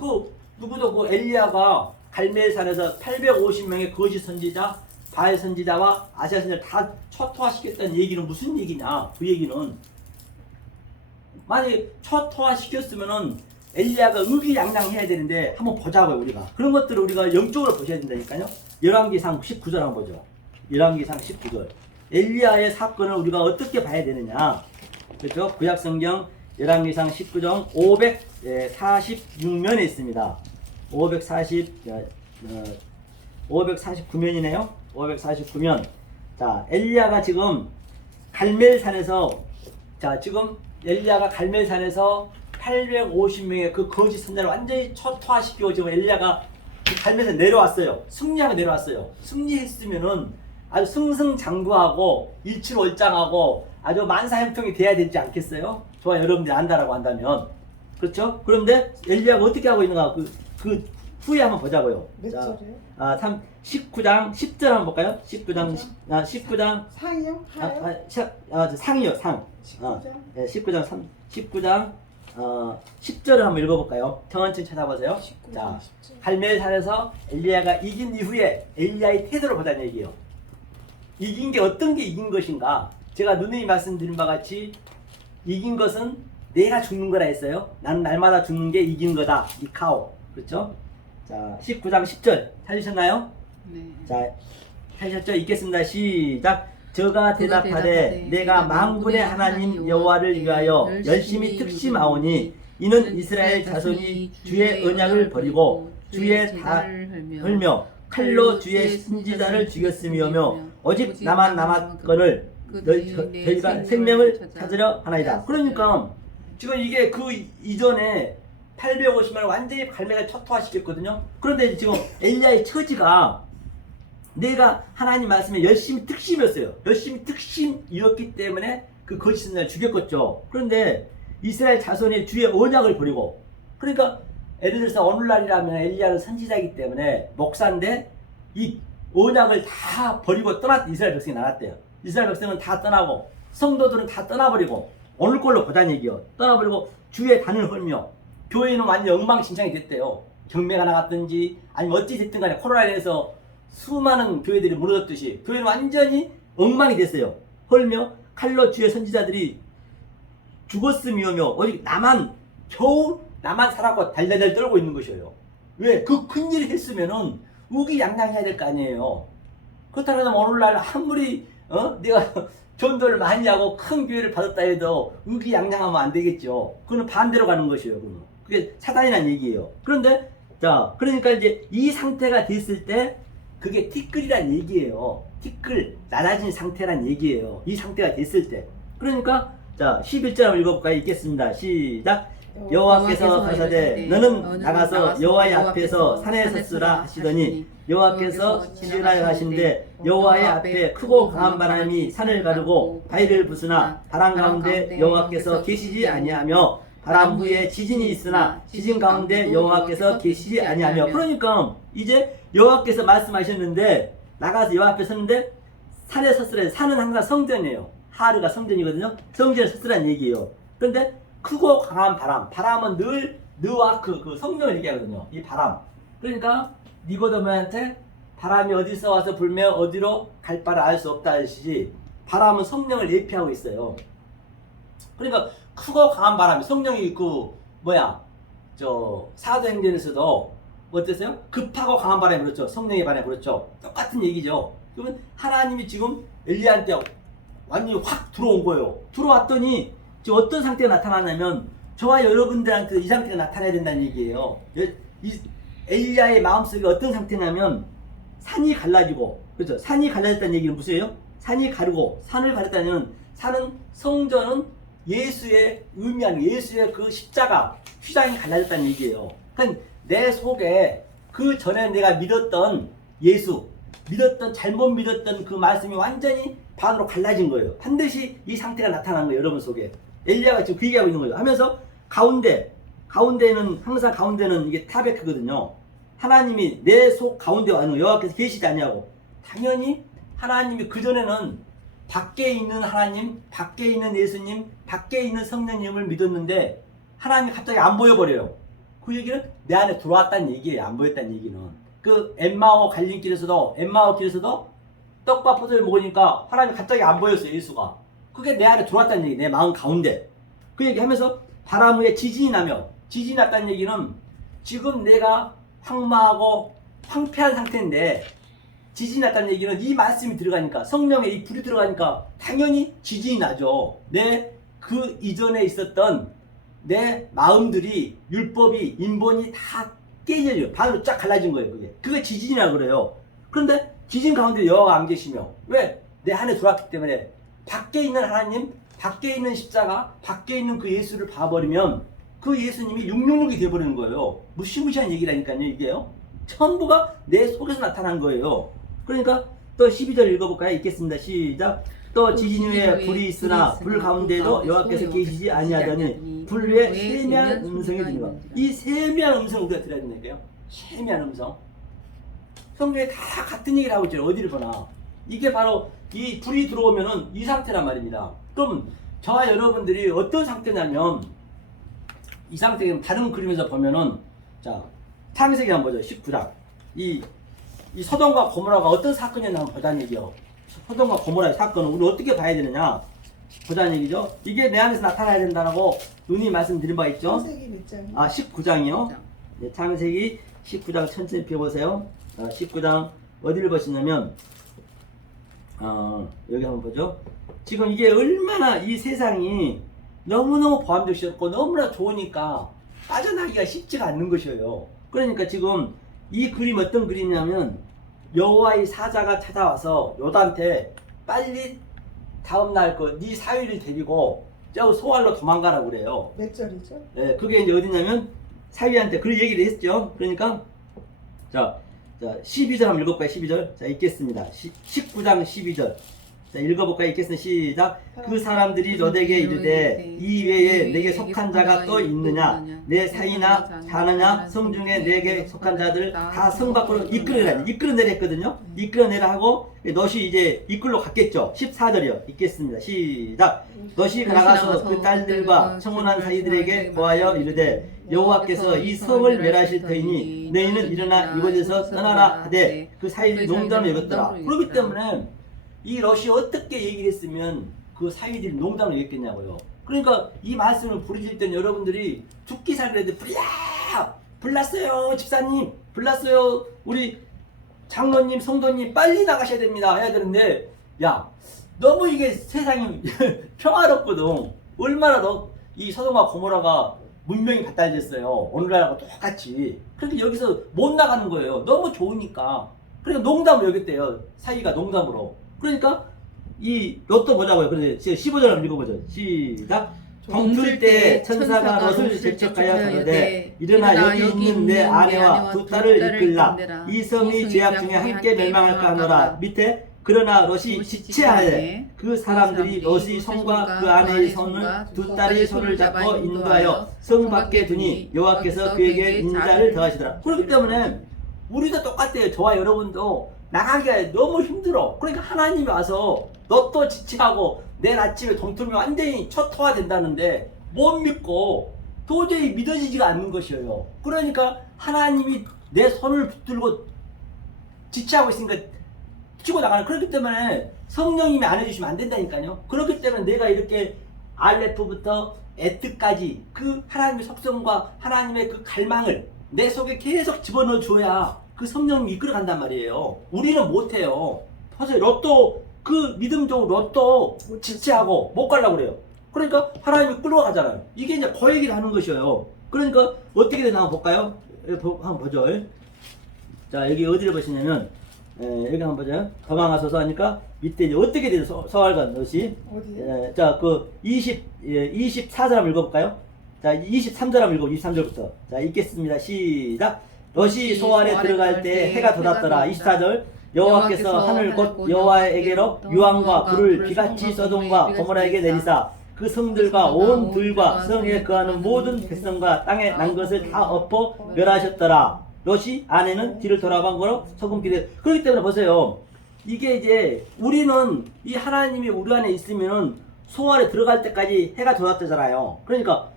누구도 그 엘리야가 갈멜산에서 850명의 거짓 선지자, 바알 선지자와 아시아 선지자를 다 초토화시켰다는 얘기는 무슨 얘기냐? 그 얘기는 만약에 초토화시켰으면은 엘리야가 의기양양해야 되는데 한번 보자고요. 우리가 그런 것들을 우리가 영적으로 보셔야 된다니까요. 열왕기상 19절 한번 보죠. 열왕기상 19절 엘리야의 사건을 우리가 어떻게 봐야 되느냐? 그렇죠? 구약성경 열왕기상 19장 546면에 있습니다. 549면이네요. 549면. 자, 엘리야가 지금 갈멜산에서 지금 엘리야가 갈멜산에서 850명의 그 거짓 선자를 완전히 초토화시키고 지금 엘리야가 갈멜산 내려왔어요. 승리하고 내려왔어요. 승리했으면은 아주 승승장구하고 일치월장하고 아주 만사형통이 돼야 되지 않겠어요? 좋아, 여러분들이 안다라고 한다면. 그렇죠? 그런데 엘리야가 어떻게 하고 있는가? 그 후에 한번 보자고요. 몇 절이에요? 19장 10절 한번 볼까요? 19장 상이요? 하요? 상이요, 상. 19장? 19장 10절을 한번 읽어볼까요? 천천히 찾아보세요. 19장 자, 10절. 갈멜산에서 엘리야가 이긴 이후에 엘리야의 태도를 보자는 얘기예요. 이긴 게 어떤 게 이긴 것인가? 제가 누누이 말씀드린 바 같이 이긴 것은 내가 죽는 거라 했어요. 나는 날마다 죽는 게 이긴 거다. 이카오. 그렇죠? 자, 19장 10절 찾으셨나요? 네. 자, 하셨죠? 읽겠습니다. 시작. 저가 대답하되 내가 만군의 하나님 여호와를 위하여 열심히 특심하오니 이는 이스라엘 자손이 주의 언약을 버리고 주의 달을 헐며 칼로 주의 선지자를 죽였음이오며 오직 나만 남았거늘 저희가 생명을 찾으려 하나이다. 그러니까 지금 이게 그 이전에 850만을 완전히 갈멜을 초토화시켰거든요. 그런데 지금 엘리야의 처지가 내가 하나님 말씀에 열심히 특심이었어요. 열심히 특심이었기 때문에 그 거짓 선지자를 죽였겠죠. 그런데 이스라엘 자손의 주의 언약을 버리고, 그러니까 예를 들어서 오늘날이라면 엘리야는 선지자이기 때문에 목사인데 이 언약을 다 버리고 이스라엘 백성이 나갔대요. 이스라엘 백성은 다 떠나고 성도들은 다 떠나버리고 오늘 걸로 보자는 얘기요. 떠나버리고 주의 단을 헐며 교회는 완전 엉망진창이 됐대요. 경매가 나갔든지 아니면 어찌 됐든 간에 코로나로 인해서 수많은 교회들이 무너졌듯이 교회는 완전히 엉망이 됐어요. 헐며 칼로 주의 선지자들이 죽었음이오며 오직 겨우 나만 살았고 달달달 떨고 있는 것이에요. 왜? 그 큰일을 했으면은 우기양양해야 될 거 아니에요. 그렇다면 오늘날 아무리 네가 전도를 많이 하고 큰 교회를 받았다 해도 의기양양하면 안 되겠죠. 그거는 반대로 가는 것이에요. 그거는. 그게 사단이라는 얘기예요. 그런데 자, 그러니까 이제 이 상태가 됐을 때 그게 티끌이란 얘기예요. 티끌 낮아진 상태란 얘기예요. 이 상태가 됐을 때. 그러니까 자, 11절 한번 읽어볼까요? 읽겠습니다. 시작. 여호와께서 가사대 너는 나가서 여호와의 앞에서 산에 섰으라 하시더니 여호와께서 지으라 하신대 여호와의 앞에 크고 강한 바람이 산을 가르고 바위를 부수나 바람 가운데 여호와께서 계시지 아니하며 바람 후에 지진이 있으나 지진 가운데 여호와께서 계시지 아니하며. 그러니까 이제 여호와께서 말씀하셨는데 나가서 여호와 앞에 섰는데 산에 섰으라. 산은 항상 성전이에요. 하르가 성전이거든요. 성전에 섰으라는 얘기예요. 그런데 크고 강한 바람은 늘 느와크 그 성령을 얘기하거든요. 이 바람. 그러니까 니고데모한테 바람이 어디서 와서 불면 어디로 갈 바를 알 수 없다 하시지 바람은 성령을 예표하고 있어요. 그러니까 크고 강한 바람이 성령이 있고 저 사도행전에서도 어땠어요? 급하고 강한 바람이 불었죠. 성령의 바람이 불었죠. 똑같은 얘기죠. 그러면 하나님이 지금 엘리야한테 완전히 확 들어온 거예요. 들어왔더니 지금 어떤 상태가 나타나냐면 저와 여러분들한테 이 상태가 나타나야 된다는 얘기예요. 이 엘리야의 마음속에 어떤 상태냐면 산이 갈라지고, 그렇죠? 산이 갈라졌다는 얘기는 무엇이에요? 산이 가르고, 산을 가르다는 산은 성전은 예수의 의미하는 예수의 그 십자가 휘장이 갈라졌다는 얘기예요. 그러니까 내 속에 그 전에 내가 믿었던 예수, 잘못 믿었던 그 말씀이 완전히 반으로 갈라진 거예요. 반드시 이 상태가 나타난 거예요. 여러분 속에. 엘리야가 지금 그 얘기하고 있는 거예요. 하면서 가운데는 항상 가운데는 이게 타베크거든요. 하나님이 내 속 가운데 와는 여호와께서 계시지 아니하고. 당연히 하나님이 그전에는 밖에 있는 하나님, 밖에 있는 예수님, 밖에 있는 성령님을 믿었는데 하나님이 갑자기 안 보여버려요. 그 얘기는 내 안에 들어왔다는 얘기예요. 안 보였다는 얘기는. 그 엠마오 갈림길에서도 떡과 포도를 먹으니까 하나님이 갑자기 안 보였어요. 예수가. 그게 내 안에 들어왔다는 얘기, 내 마음 가운데. 그 얘기 하면서 바람 후에 지진이 나며, 지진이 났다는 얘기는 지금 내가 황마하고 황폐한 상태인데 지진이 났다는 얘기는 이 말씀이 들어가니까, 성령의 이 불이 들어가니까 당연히 지진이 나죠. 내 그 이전에 있었던 내 마음들이, 율법이, 인본이 다 깨져요. 반으로 쫙 갈라진 거예요. 그게 지진이라고 그래요. 그런데 지진 가운데 여호와가 안 계시며, 왜? 내 안에 들어왔기 때문에 밖에 있는 하나님, 밖에 있는 십자가, 밖에 있는 그 예수를 봐버리면 그 예수님이 666이 돼버리는 거예요. 무시무시한 얘기라니까요, 이게요. 전부가 내 속에서 나타난 거예요. 그러니까 또 12절 읽어볼까요? 읽겠습니다. 시작. 또 지진 후에 불이 있으나 불 가운데도 여호와께서 계시지 아니하더니 불 위에 세미한 음성이 들리고. 이 세미한 음성을 우리가 들어야 된다는 거예요. 세미한 음성. 성경에 다 같은 얘기를 하고 있죠. 어디를 보나. 이게 바로 이 불이 들어오면은 이 상태란 말입니다. 그럼 저와 여러분들이 어떤 상태냐면, 이 상태는 다른 그림에서 보면은, 자, 창세기 한번 보죠. 19장. 이 소돔과 고모라가 어떤 사건이었나 한번 보자는 얘기요. 소돔과 고모라의 사건은 우리 어떻게 봐야 되느냐 보자는 얘기죠. 이게 내 안에서 나타나야 된다고 누님 말씀드린 바 있죠. 창세기 몇 장이요? 19장이요. 네, 창세기 19장 천천히 펴보세요. 19장 어디를 보시냐면 여기 한번 보죠. 지금 이게 얼마나 이 세상이 너무너무 보암적이었고 너무나 좋으니까 빠져나기가 쉽지가 않는 것이에요. 그러니까 지금 이 그림 어떤 그림이냐면, 여호와의 사자가 찾아와서 롯한테 빨리 다음날 네 사위를 데리고 저 소알로 도망가라고 그래요. 몇 절이죠? 네, 그게 이제 어디냐면 사위한테 그런 얘기를 했죠. 그러니까 자 12절 한번 읽어볼까요? 12절. 자, 읽겠습니다. 19장 12절. 자, 읽어볼까요? 읽겠습니다. 시작. 그 사람들이 롯에게 이르되 이 외에 내게 속한 자가 또 있느냐? 내 사이나 자느냐? 성중에 내게 속한 자들 다 성 밖으로 이끌어내라. 이끌어내랬거든요. 이끌어내라 하고 롯이 이제 이끌로 갔겠죠. 14절이요. 읽겠습니다. 시작. 롯이 나가서 그 딸들과 청혼한 사이들에게 보하여 이르되 여호와께서 이 성을 멸하실 터이니 너희는 일어나 이곳에서 떠나라 하되 그 사이들이 농담을 여겼더라. 그렇기 때문에 이 롯이 어떻게 얘기를 했으면 그 사이들이 농담을 여겼겠냐고요. 그러니까 이 말씀을 부르실 때는 여러분들이 죽기 살기 해도 불났어요 집사님, 불났어요 우리 장로님, 성도님, 빨리 나가셔야 됩니다 해야 되는데, 야 너무 이게 세상이 평화롭거든. 얼마나 이 소돔과 고모라가 문명이 발달됐어요. 오늘날하고 똑같이. 그런데 여기서 못 나가는 거예요. 너무 좋으니까. 그러니까 농담을 여겼대요. 사이가 농담으로. 그러니까 이 롯도 보자고요. 그래서 15절 한번 읽어보죠. 시작. 동틀 때 천사가 롯을 재촉하여 가로되 일어나 여기 있는 내 아내와 두 딸을 이끌라. 이 성이 죄악 중에 함께 멸망할까 하노라. 밑에 그러나 롯이 지체하되 그 사람들이 롯의 손과 그 아내의 손을 두 딸의 손을 잡고 인도하여 성 밖에 두니 여호와께서 그에게 인자를 더하시더라. 그렇기 때문에 우리도 똑같아요. 저와 여러분도 나가기가 너무 힘들어. 그러니까 하나님이 와서 롯도 지체하고 내일 아침에 동틀면 완전히 초토화 된다는데 못 믿고 도저히 믿어지지가 않는 것이에요. 그러니까 하나님이 내 손을 붙들고 지체하고 있으니까 치고 나가는. 그렇기 때문에 성령님이 안 해주시면 안 된다니까요. 그렇기 때문에 내가 이렇게 알레프부터 에트까지 그 하나님의 속성과 하나님의 그 갈망을 내 속에 계속 집어넣어 줘야 그 성령님이 이끌어 간단 말이에요. 우리는 못해요. 그래서 롯도 그 믿음적으로 롯도 지체하고 못 가려고 그래요. 그러니까 하나님이 끌어가잖아요. 이게 이제 그 얘기를 하는 것이에요. 그러니까 어떻게 되나 한번 볼까요? 한번 보죠. 자, 여기 어디를 보시냐면 여기 한번 보자. 도망가서서 하니까 밑에 이제 어떻게 돼서 서알간 것이 자, 그 24절 한번 읽어볼까요? 자, 23절 한번 읽어. 23절부터. 자, 읽겠습니다. 시작. 롯이 소알에 들어갈 때 해가 돋았더라. 24절. 여호와께서 하늘 곧 여호와에게로 유황과 불을 비같이 소돔과 고모라에게 내리사 그 성들과 온 들과 성에 거하는 모든 백성과 땅에 난 것을 다 엎어 멸하셨더라. 롯이 아내는 뒤를 돌아간 거로 소금기대. 그렇기 때문에 보세요. 이게 이제 우리는 이 하나님이 우리 안에 있으면은 소알에 들어갈 때까지 해가 돋았다잖아요. 그러니까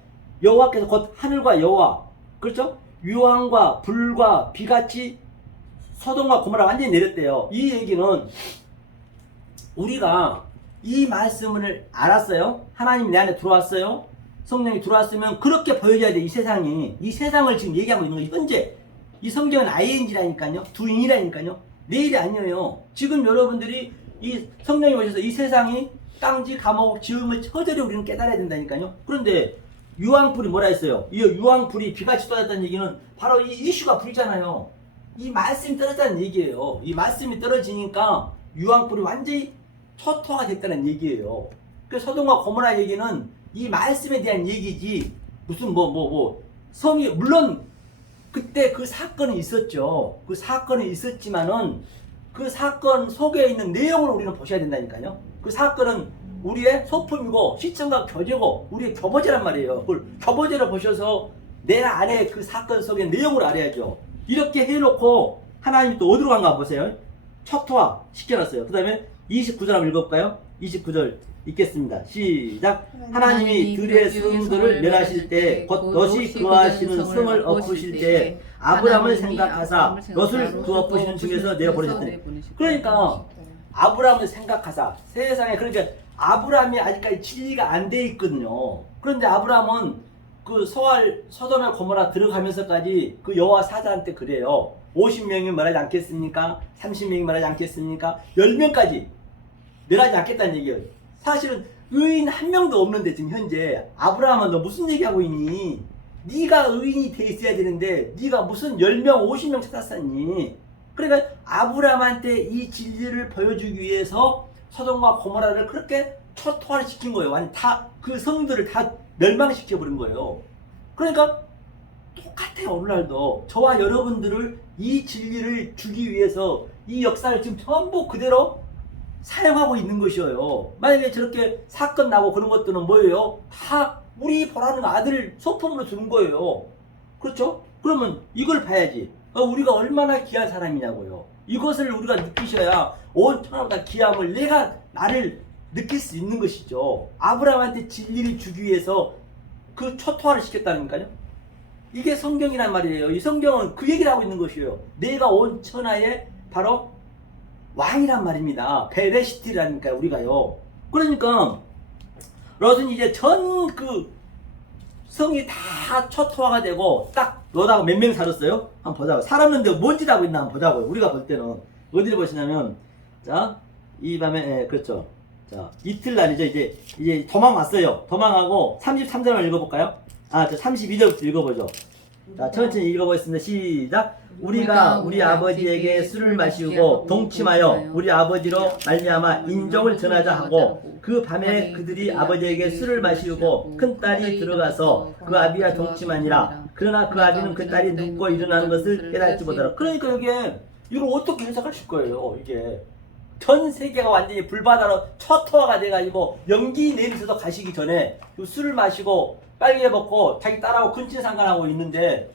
여호와께서 곧 하늘과 여호와, 그렇죠? 유황과 불과 비같이 소돔과 고모라 완전히 내렸대요. 이 얘기는 우리가 이 말씀을 알았어요. 하나님이 내 안에 들어왔어요. 성령이 들어왔으면 그렇게 보여줘야 돼. 이 세상이. 이 세상을 지금 얘기하고 있는 거예요. 현재 이 성경은 ing라니까요. 두인이라니까요. 내일이 아니에요. 지금 여러분들이 이 성령이 오셔서 이 세상이 땅지 감옥 지음을 처절히 우리는 깨달아야 된다니까요. 그런데 유황불이 뭐라 했어요? 이 유황불이 비같이 쏟았다는 얘기는 바로 이 이슈가 불이잖아요. 이 말씀이 떨어졌다는 얘기예요. 이 말씀이 떨어지니까 유황불이 완전히 초토화가 됐다는 얘기예요. 그 소돔과 고모라 얘기는 이 말씀에 대한 얘기지 무슨 성이 물론 그때 그 사건은 있었죠. 그 사건은 있었지만은 그 사건 속에 있는 내용을 우리는 보셔야 된다니까요. 그 사건은 우리의 소품이고 시청과 교제고 우리의 교보제란 말이에요. 그걸 교보제를 보셔서 내 안에 그 사건 속의 내용을 알아야죠. 이렇게 해놓고 하나님이 또 어디로 간가 보세요. 초토화 시켜놨어요. 그 다음에 29절 한번 읽어볼까요? 29절 읽겠습니다. 시작. 하나님이 들의 성들을 멸하실 때 곧 롯이 거하시는 성을 엎으실 때 아브람을 생각하사 롯을 그 엎으시는 중에서 내어보내셨더니. 그러니까 아브람을 생각하사 세상에, 그러니까 아브람이 아직까지 진리가 안 돼 있거든요. 그런데 아브람은 그 소돔과 고모라 들어가면서까지 그 여호와 사자한테 그래요. 50명이 말하지 않겠습니까? 30명이 말하지 않겠습니까? 10명까지 멸하지 않겠다는 얘기예요. 사실은 의인 한 명도 없는데 지금 현재 아브라함은 너 무슨 얘기하고 있니? 네가 의인이 돼 있어야 되는데 네가 무슨 10명 50명 찾았었니? 그러니까 아브라함한테 이 진리를 보여주기 위해서 소돔과 고모라를 그렇게 초토화를 시킨 거예요. 완전 다 그 성들을 다 멸망시켜 버린 거예요. 그러니까 똑같아요. 오늘날도 저와 여러분들을 이 진리를 주기 위해서 이 역사를 지금 전부 그대로 사용하고 있는 것이에요. 만약에 저렇게 사건 나고 그런 것들은 뭐예요? 다 우리 보라는 아들 소품으로 주는 거예요. 그렇죠? 그러면 이걸 봐야지. 우리가 얼마나 귀한 사람이냐고요. 이것을 우리가 느끼셔야 온 천하보다 귀함을 나를 느낄 수 있는 것이죠. 아브라함한테 진리를 주기 위해서 그 초토화를 시켰다니까요. 이게 성경이란 말이에요. 이 성경은 그 얘기를 하고 있는 것이에요. 내가 온 천하의 바로 왕이란 말입니다. 베레시티라니까요, 우리가요. 그러니까 롯은 이제 전 그 성이 다 초토화가 되고 딱 롯하고 몇 명 살았어요? 한번 보자고요. 살았는데 뭔 짓 하고 있나 한번 보자고요. 우리가 볼 때는 어디를 보시냐면, 자, 이 밤에 그렇죠. 자, 이틀날이죠. 이제 도망왔어요. 도망하고 33절만 읽어볼까요? 아, 저 32절부터 읽어보죠. 자, 천천히 읽어보겠습니다. 시작. 우리가 우리 아버지에게 술을 마시고 동침하여 우리 아버지로 말미암아 인종을 전하자 하고 그 밤에 그들이 아버지에게 술을 마시고 큰 딸이 들어가서 그 아비와 동침하니라. 그러나 그 아비는 그 딸이 눕고 일어나는 것을 깨닫지 못하라. 그러니까 이게 이걸 어떻게 해석하실 거예요? 이게 전 세계가 완전히 불바다로 초토화가 돼가지고 연기 내리서도 가시기 전에 술을 마시고 빨개 먹고 자기 딸하고 근친상간하고 있는데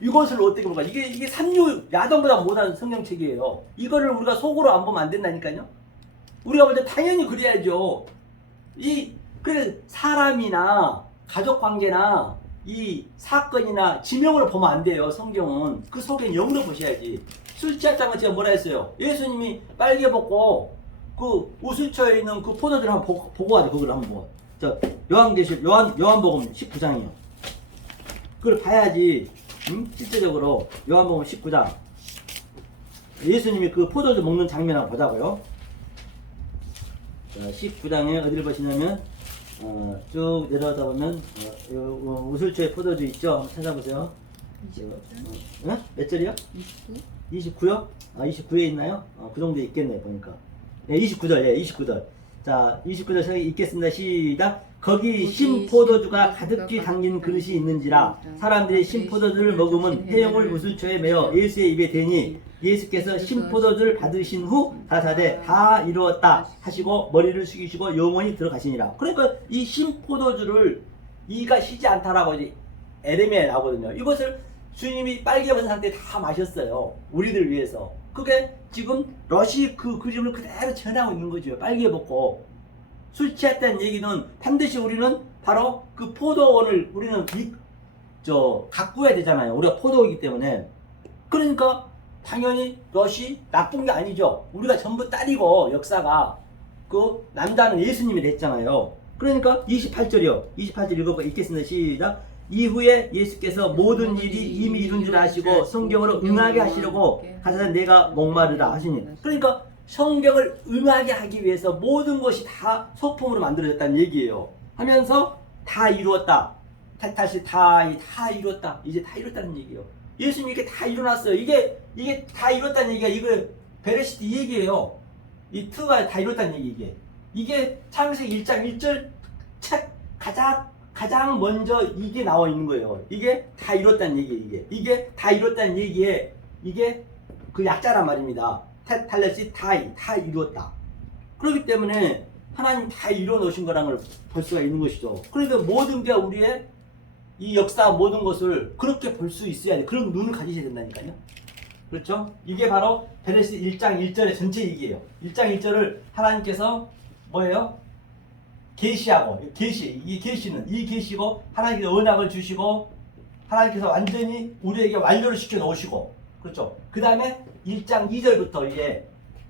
이것을 어떻게 볼까? 이게 삼류 야동보다 못한 성경책이에요. 이거를 우리가 속으로 안 보면 안 된다니까요. 우리가 볼 때 당연히 그래야죠. 그래 사람이나 가족 관계나 이 사건이나 지명으로 보면 안 돼요. 성경은 그 속에 영으로 보셔야지. 술 취했다는 건 제가 뭐라 했어요? 예수님이 빨개 벗고 그 우슬초에 있는 그 포도주를 한번 보고 가자. 그걸 한번 보고. 자, 요한복음 19장이요. 그걸 봐야지. 실제적으로 요한복음 19장 예수님이 그 포도주 먹는 장면 한번 보자고요. 자, 19장에 어디를 보시냐면 쭉 내려가다 보면 우슬초에 포도주 있죠? 한번 찾아보세요. 몇 절이요? 29요? 아, 29에 있나요? 그 정도에 있겠네요, 보니까. 네, 29절, 예, 29절. 자, 29절 제가 읽겠습니다. 시작. 거기 신포도주가 가득히 담긴 그릇이 있는지라 사람들이 신포도주를 먹으면 해용을 우슬초에 매어 예수의 입에 대니 예수께서 신포도주를 받으신 후 가라사대 다 이루었다 하시고 머리를 숙이시고 영원히 들어가시니라. 그러니까 이 신포도주를 이가 쉬지 않다라고 이제 에레미야에 나오거든요. 이것을 주님이 빨개 벗은 상태에 다 마셨어요. 우리들 위해서. 그게 지금 러시 그 그림을 그대로 전하고 있는 거죠. 빨개 벗고. 술 취했다는 얘기는 반드시 우리는 바로 그 포도원을 우리는 가꾸어야 되잖아요. 우리가 포도이기 때문에. 그러니까 당연히 러시 나쁜 게 아니죠. 우리가 전부 딸이고 역사가 그 남자는 예수님이 됐잖아요. 그러니까 28절이요. 28절 읽겠습니다. 시작. 이후에 예수께서 모든 일이 이미 이룬 줄 아시고 성경으로 응하게 하시려고 가사대 내가 목마르다 하시니. 그러니까 성경을 응하게 하기 위해서 모든 것이 다 소품으로 만들어졌다는 얘기예요. 하면서 다 이루었다. 다시 다 이루었다. 이제 다 이뤘다는 얘기예요. 예수님이 이렇게 다 이뤄놨어요. 이게 다 이뤘다는 얘기가 이거 베레시트 이 얘기예요. 이 트가 다 이뤘다는 얘기 이게 창세기 1장 1절 책 가장 먼저 이게 나와 있는 거예요. 이게 다 이뤘다는 얘기예요. 이게 다 이뤘다는 얘기에 이게 그 약자란 말입니다. 탈레시 다 이루었다. 그렇기 때문에 하나님 다 이루어 놓으신 거라는 걸 볼 수가 있는 것이죠. 그래서 모든 게 우리의 이 역사 모든 것을 그렇게 볼 수 있어야 돼. 그런 눈을 가지셔야 된다니까요. 그렇죠? 이게 바로 베레시 1장 1절의 전체 얘기예요. 1장 1절을 하나님께서 뭐예요? 계시하고 이 계시고 하나님께서 언약을 주시고 하나님께서 완전히 우리에게 완료를 시켜 놓으시고 그렇죠. 그 다음에 1장 2절부터 이게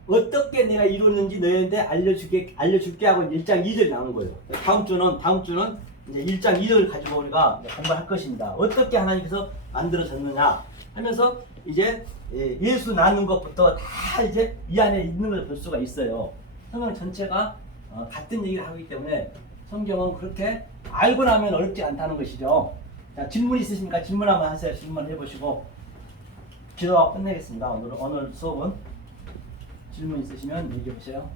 어떻게 내가 이루었는지 너희한테 알려줄게 하고 1장 2절이 나오는 거예요. 다음 주는 이제 1장 2절을 가지고 우리가 공부할 것입니다. 어떻게 하나님께서 만들어졌느냐 하면서 이제 예수 낳는 것부터 다 이제 이 안에 있는 걸 볼 수가 있어요. 성경 전체가 같은 얘기를 하기 때문에 성경은 그렇게 알고 나면 어렵지 않다는 것이죠. 자, 질문 있으십니까? 질문 한번 하세요. 질문 해보시고 기도하고 끝내겠습니다. 오늘 수업은 질문 있으시면 얘기해 보세요.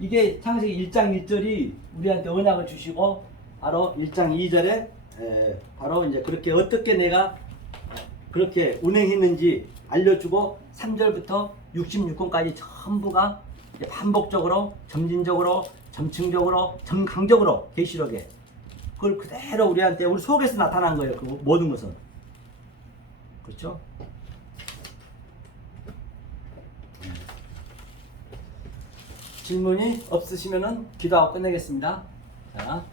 이게 창세기 1장 1절이 우리한테 언약을 주시고 바로 1장 2절에 바로 이제 그렇게 어떻게 내가 그렇게 운행했는지 알려주고 3절부터 66권까지 전부가 반복적으로 점진적으로 점층적으로 정강적으로 계시록에 그걸 그대로 우리한테 우리 속에서 나타난 거예요. 그 모든 것은. 그렇죠? 질문이 없으시면은 기도하고 끝내겠습니다. 자,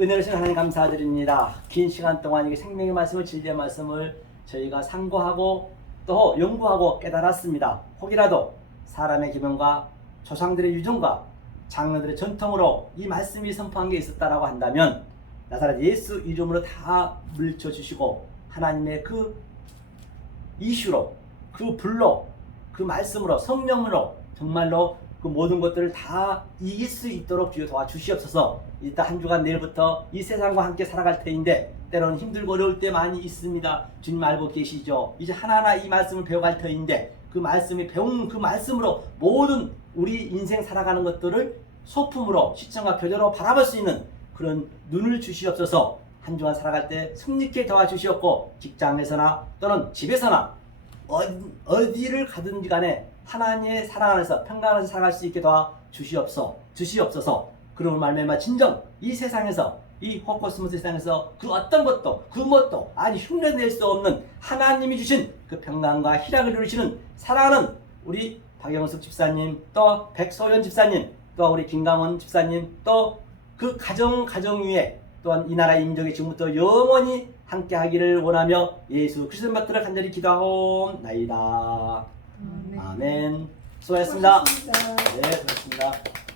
은혜를 주신 하나님 감사드립니다. 긴 시간 동안 이게 생명의 말씀을 진리의 말씀을 저희가 상고하고 또 연구하고 깨달았습니다. 혹이라도 사람의 기본과 조상들의 유전과 장로들의 전통으로 이 말씀이 선포한 게 있었다라고 한다면 나사렛 예수 이름으로 다 물리쳐 주시고 하나님의 그 이슈로 그 불로 그 말씀으로 성령으로 정말로 그 모든 것들을 다 이길 수 있도록 주여 도와주시옵소서. 일단 한 주간 내일부터 이 세상과 함께 살아갈 터인데 때로는 힘들고 어려울 때 많이 있습니다. 주님 알고 계시죠. 이제 하나하나 이 말씀을 배워갈 터인데 그 말씀이 배운 그 말씀으로 모든 우리 인생 살아가는 것들을 소품으로 시청과 교제로 바라볼 수 있는 그런 눈을 주시옵소서. 한 주간 살아갈 때 승리케 도와주시옵고 직장에서나 또는 집에서나 어디를 가든지 간에 하나님의 사랑 안에서 평강 안에서 살아갈 수 있게 도와주시옵소서. 그런 말미암아 진정 이 세상에서 이 호코스모스 세상에서 그 어떤 것도 그 뭣도 아니 흉내낼 수 없는 하나님이 주신 그 평강과 희락을 이루시는 사랑하는 우리 박영숙 집사님 또 백소연 집사님 또 우리 김강원 집사님 또 그 가정 위에 또한 이 나라 민족이 지금부터 영원히 함께 하기를 원하며 예수 그리스도의 받들어 간절히 기도하옵나이다. 아멘. 수고하셨습니다. 네, 수고하셨습니다.